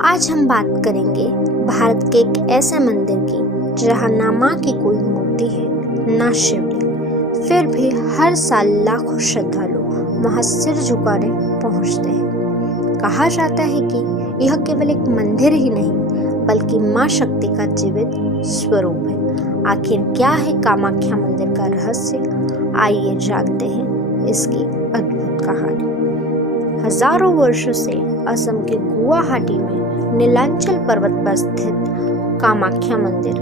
आज हम बात करेंगे भारत के एक ऐसे मंदिर की जहाँ ना माँ की कोई मूर्ति है ना शिवलिंग, फिर भी हर साल लाखों श्रद्धालु वहाँ सिर झुकाने पहुँचते हैं। कहा जाता है कि यह केवल एक मंदिर ही नहीं बल्कि माँ शक्ति का जीवित स्वरूप है। आखिर क्या है कामाख्या मंदिर का रहस्य? आइए जानते हैं इसकी अद्भुत कहानी। हजारों वर्षों से असम के गुवाहाटी में नीलांचल पर्वत पर स्थित कामाख्या मंदिर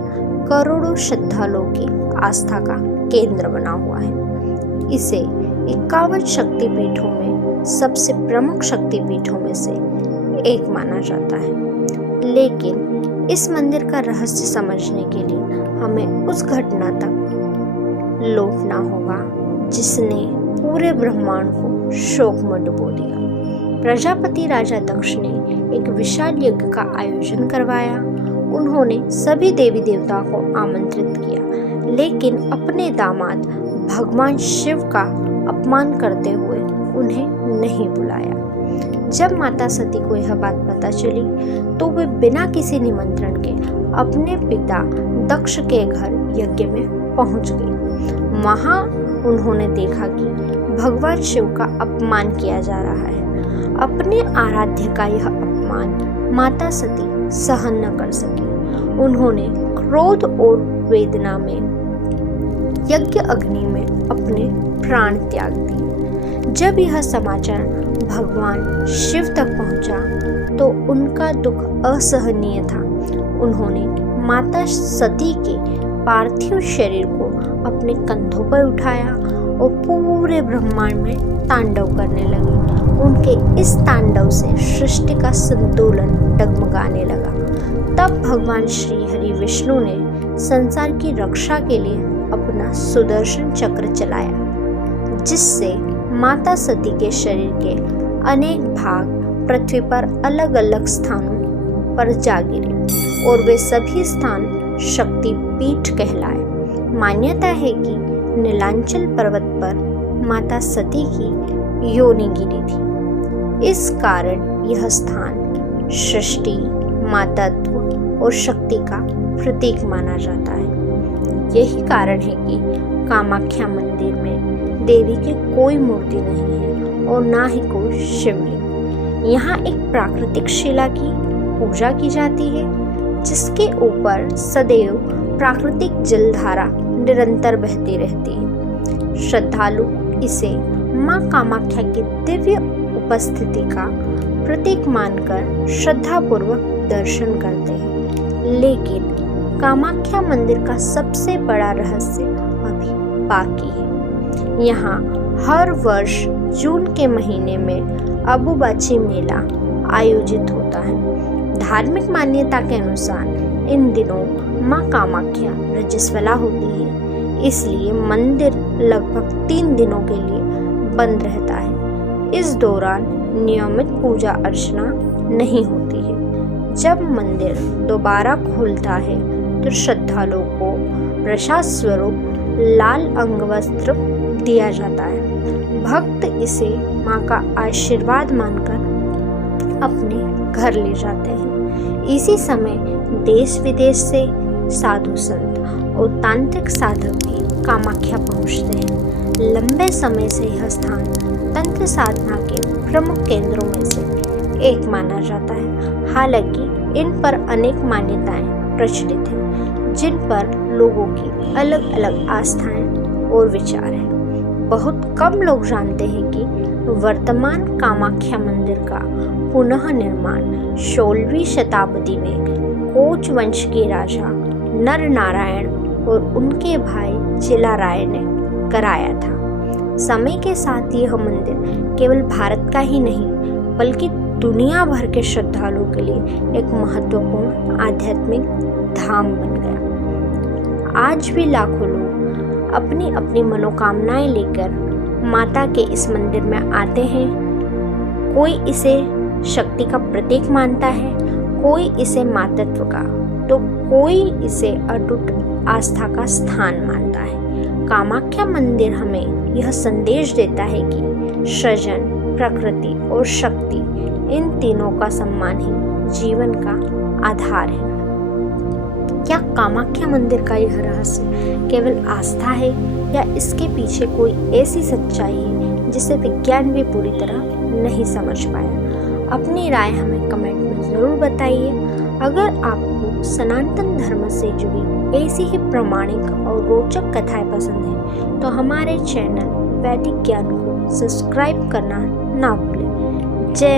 करोड़ों श्रद्धालुओं की आस्था का केंद्र बना हुआ है। इसे 51 शक्तिपीठों में सबसे प्रमुख शक्तिपीठों में से एक माना जाता है। लेकिन इस मंदिर का रहस्य समझने के लिए हमें उस घटना तक लौटना होगा जिसने पूरे ब्रह्मांड को शोक में डुबो दिया। प्रजापति राजा दक्ष ने एक विशाल यज्ञ का आयोजन करवाया। उन्होंने सभी देवी देवताओं को आमंत्रित किया, लेकिन अपने दामाद भगवान शिव का अपमान करते हुए उन्हें नहीं बुलाया। जब माता सती को यह बात पता चली तो वे बिना किसी निमंत्रण के अपने पिता दक्ष के घर यज्ञ में पहुंच गई। वहां उन्होंने देखा कि भगवान शिव का अपमान किया जा रहा है। अपने आराध्य का यह अपमान माता सती सहन न कर सकी। उन्होंने क्रोध और वेदना में यज्ञ अग्नि में अपने प्राण त्याग दिए। जब यह समाचार भगवान शिव तक पहुंचा तो उनका दुख असहनीय था। उन्होंने माता सती के पार्थिव शरीर को अपने कंधों पर उठाया और पूरे ब्रह्मांड में तांडव करने लगे। उनके इस तांडव से सृष्टि का संतुलन डगमगाने लगा। तब भगवान श्री हरि विष्णु ने संसार की रक्षा के लिए अपना सुदर्शन चक्र चलाया, जिससे माता सती के शरीर के अनेक भाग पृथ्वी पर अलग अलग स्थानों पर जा गिरे और वे सभी स्थान शक्ति पीठ कहलाए। मान्यता है कि नीलांचल पर्वत पर माता सती की योनि गिरी थी। इस कारण यह स्थान सृष्टि, मातृत्व और शक्ति का प्रतीक माना जाता है। यही कारण है कि कामाख्या मंदिर में देवी की कोई मूर्ति नहीं है और ना ही कोई शिवलिंग। यहाँ एक प्राकृतिक शिला की पूजा की जाती है, जिसके ऊपर सदैव प्राकृतिक जलधारा निरंतर बहती रहती है। श्रद्धालु इसे मां कामाख्या की दिव्य उपस्थिति का प्रतीक मानकर श्रद्धापूर्वक दर्शन करते हैं। लेकिन कामाख्या मंदिर का सबसे बड़ा रहस्य अभी बाकी है। यहाँ हर वर्ष जून के महीने में अम्बुबाची मेला आयोजित होता है। धार्मिक मान्यता के अनुसार इन दिनों मां कामाख्या रजस्वला होती है, इसलिए मंदिर लगभग 3 दिनों के लिए बंद रहता है। इस दौरान नियमित पूजा अर्चना नहीं होती है। जब मंदिर दोबारा खुलता है तो श्रद्धालुओं को प्रसाद स्वरूप लाल अंगवस्त्र दिया जाता है। भक्त इसे मां का आशीर्वाद मानकर अपने घर ले जाते हैं। इसी समय देश विदेश से साधु संत और तांत्रिक साधक भी कामाख्या पहुंचते हैं। लंबे समय से यह स्थान तंत्र साधना के प्रमुख केंद्रों में से एक माना जाता है। हालांकि इन पर अनेक मान्यताएं प्रचलित हैं, जिन पर लोगों की अलग अलग आस्थाएं और विचार हैं। बहुत कम लोग जानते हैं कि वर्तमान कामाख्या मंदिर का पुनः निर्माण 16वीं शताब्दी में कोच वंश के राजा नर नारायण और उनके भाई चिला राय ने कराया था। समय के साथ यह मंदिर केवल भारत का ही नहीं बल्कि दुनिया भर के श्रद्धालुओं के लिए एक महत्वपूर्ण आध्यात्मिक धाम बन गया। आज भी लाखों लोग अपनी अपनी मनोकामनाएं लेकर माता के इस मंदिर में आते हैं। कोई इसे शक्ति का प्रतीक मानता है, कोई इसे मातृत्व का, तो कोई इसे अटूट आस्था का स्थान मानता है। कामाख्या मंदिर हमें यह संदेश देता है कि सृजन, प्रकृति और शक्ति इन तीनों का सम्मान ही जीवन का आधार है। क्या कामाख्या मंदिर का यह रहस्य केवल आस्था है या इसके पीछे कोई ऐसी सच्चाई है जिसे विज्ञान भी पूरी तरह नहीं समझ पाया? अपनी राय हमें कमेंट में ज़रूर बताइए। अगर आपको सनातन धर्म से जुड़ी ऐसी ही प्रामाणिक और रोचक कथाएं पसंद हैं तो हमारे चैनल वैदिक ज्ञान को सब्सक्राइब करना ना भूलें। जय